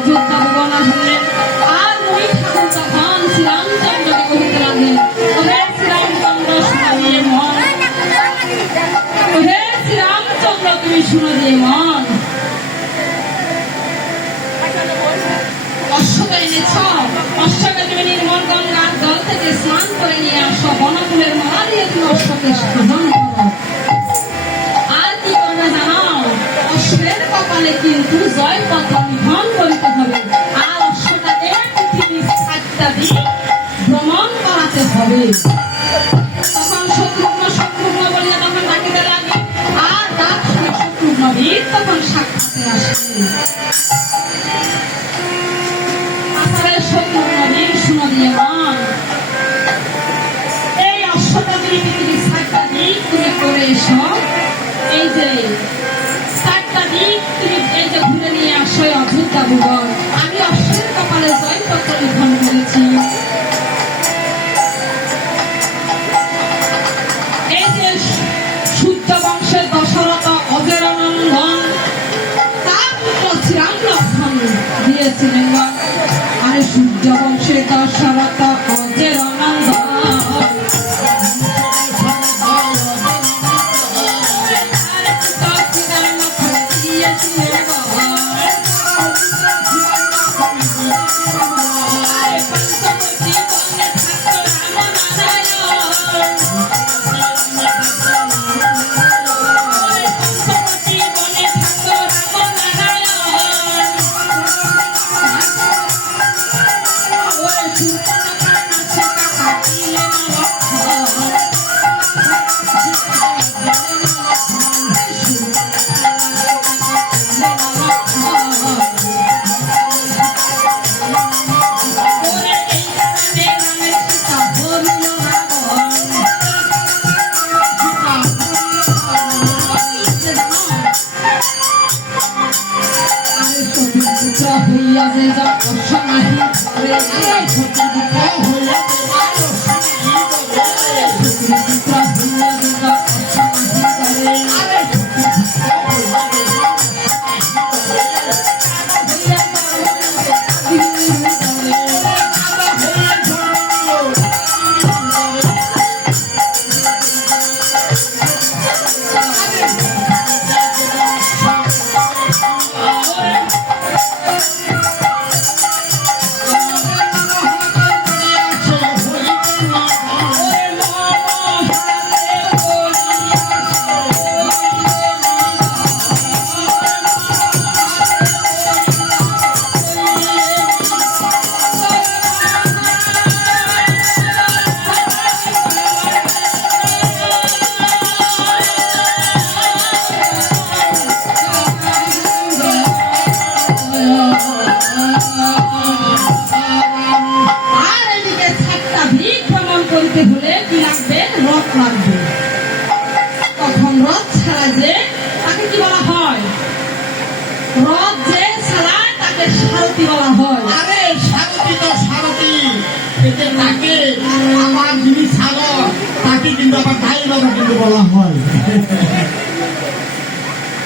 অযোধ্যা ভুবন আসলেন। আর রবি ঠাকুর তখন শ্রীরামচন্দ্রকে কহিতে লাগলেন, ওহে শ্রীরামচন্দ্র শুনো দিয়ে মন, ওহে শ্রীরামচন্দ্র তুমি শুনো দিয়ে মন, অশ্বকে এনেছ, অশ্বকে তুমি নির্মল গঙ্গার জল থেকে স্নান করে নিয়ে আসো, বনফুলের মালা দিয়ে তুমি অশ্বকে সাধন করো। আর কি করবে জানো, অশ্বের কপালে কিন্তু জয়পত্র লিখন করিতে হবে, আর অশ্বটাকে পৃথিবীর 7টা দিক ভ্রমণ করাতে হবে। তখন শত্রুঘ্ন বলিয়া তখন ডাকিতে লাগে, আর ডাক শুনে শত্রুঘ্ন বীর তখন সাক্ষাতে আসলেন। শুনো দিয়ে মন, এই অশ্বটা তুমি পৃথিবীর 7টা দিক তুমি করে এসো, এই যে 7টা দিক তুমি এই যে ঘুরে নিয়ে আসো অযোধ্যা ভুবন। আমি অশ্বের কপালে জয়পত্র লিখন করেছি। এই যে সূর্য বংশের দশরথ অজের নন্দন তার পুত্র শ্রীরাম লক্ষণ দিয়েছিলেন। আরে সূর্য বংশের দশরথ অজের নন্দন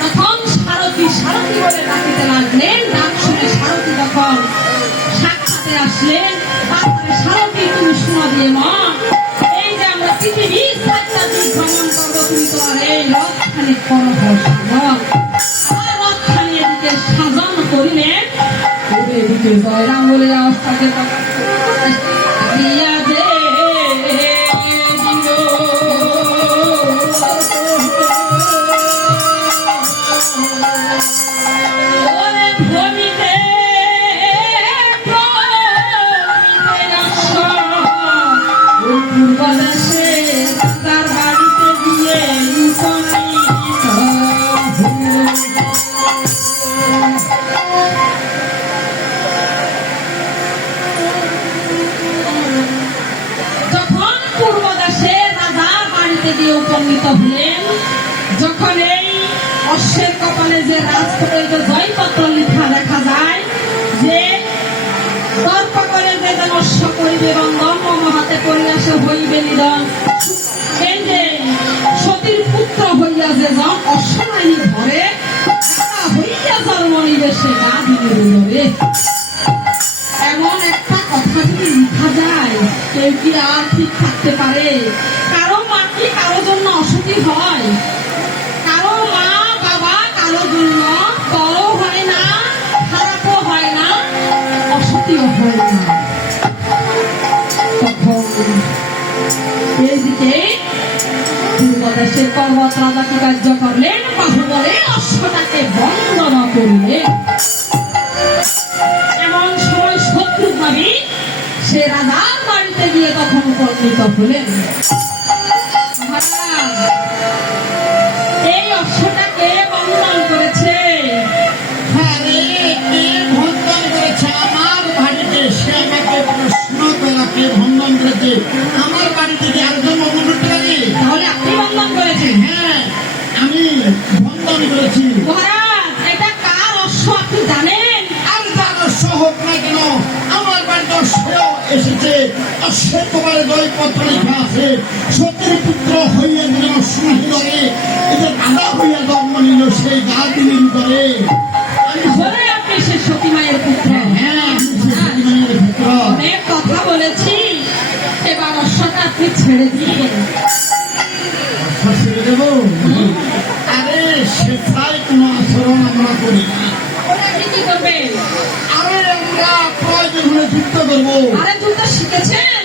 তখন সারথি সারথি বলে ডাকিতে লাগলেন। ডাক শুনে সারথি তখন সাক্ষাতে আসলেন। তারপরে সারথি তুমি শোনা দিয়ে মন, এই যে আমরা পৃথিবীর 7টা দিক ভ্রমণ করবো, তুমি তোমার এই রথখানি করো সাধন। আর রথখানি এদিকে সাধন করিলেন, এদিকে জয়রাম বলে অবস্থাকে উপনীত হলেন। যখন এই অশ্বের কপালে যে রাজপথের জয়পত্র লেখা দেখা যায়, যে দর্প করে যে যেন অশ্ব করিবে বন্ধন, মম হাতে পরিয়াসে হইবে নিধন, এই যে সতীর পুত্র হইয়া যে অশ্ব নাই ঘরে হইয়া জন্ম নিবে দিবে সে গা দিনের উদরে। এমন একটা কথা যদি লিখা যায় কেউ কি আর ঠিক থাকতে পারে? কারো মা কি কারো জন্য অসুখী হয়? কারো মা বাবা কারো জন্য বড় হয় না, খারাপও হয় না, অসুখীও হয় না। তখন এইদিকে পূর্বদেশের পর্বত রাজা কি কার্য করলেন? বাহুবলে অশ্বটাকে বন্দনা করলেন। এমন সময় শত্রু ভাবি সে রাজার বাড়িতে গিয়ে তখন উপনীত হলেন। এই অশ্বটাকে বন্দন করেছে। হ্যাঁ রে, কে বন্ধন করেছে আমার বাড়িতে? সে আমাকে প্রশ্ন করা, কে বন্ধন করেছে আমার বাড়িতে? কি একজন অনুরোধ লাগে? তাহলে আপনি বন্দন করেছেন? হ্যাঁ, আমি বন্ধন করেছি। মহারাজ, এটা কার অশ্ব আপনি জানেন? আর তার অশ্ব হোক না কেন, আমার বাড়িতে অশ্বও এসেছে। অশ্বের কপালে দইপত্র লেখা আছে, সত্যের পুত্র হইয়া যেন সুনাহি ধরে, এদের দাদা হইয়া জন্ম নিল সেই গা দিনের করে। আসলে আপনি সে সতী মায়ের পুত্র। হ্যাঁ, আমি সেই সতী মায়ের পুত্র। অনেক কথা বলেছি, এবার অশ্বটা আপনি ছেড়ে দিন। ছেড়ে দেবো? আরে সেটাই কোনো আচরণ আমরা করি না। ওরা আপনি কি করবেন? আরে আমরা প্রয়োজন হলে যুদ্ধ করবো। আরে যুদ্ধ শিখেছেন?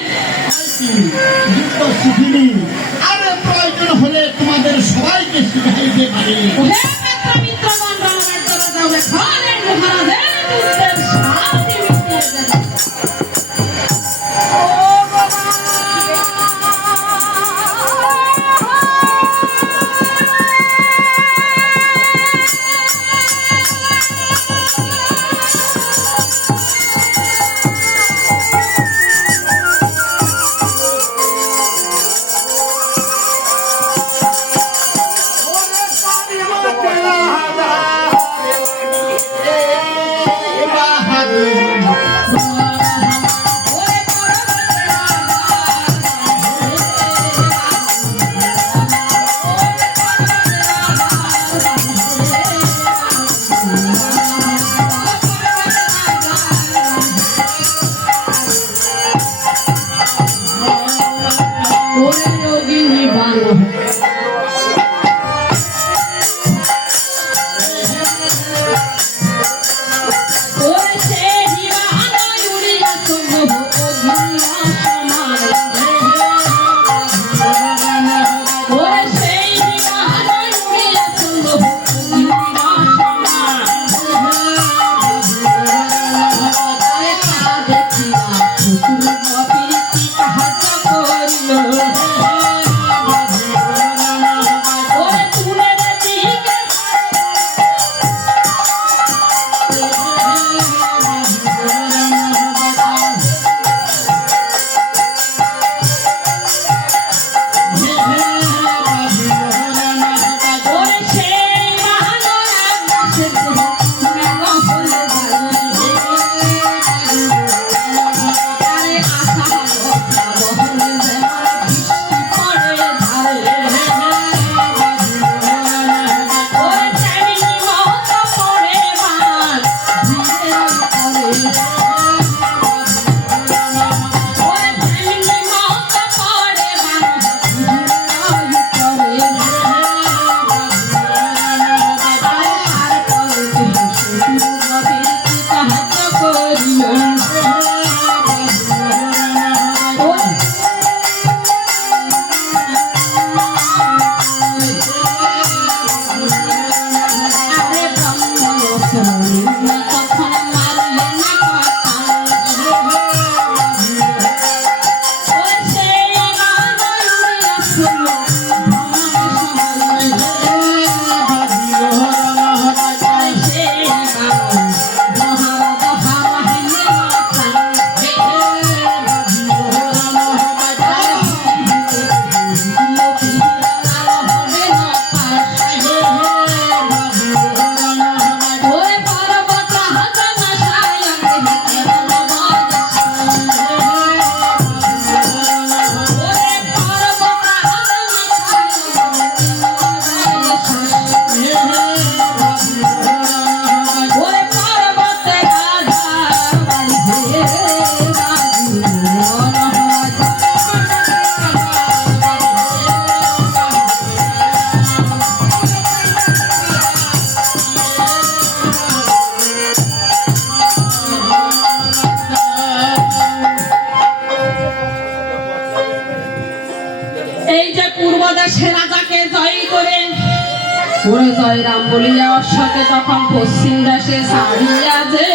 যুদ্ধ শিখিনি। আরে প্রয়োজন হলে তোমাদের সবাইকে শিখাইতে পারি। ওহে মিত্রগণ, রণরাজ্য রাজা লেখন এই মহারাজের যুদ্ধের সাথে মিশিয়ে গেলেন। সে রাজাকে জয় করে ওরে জয়রাম বলিয়া অশ্বকে তখন পশ্চিম দেশে ছাড়িয়া যে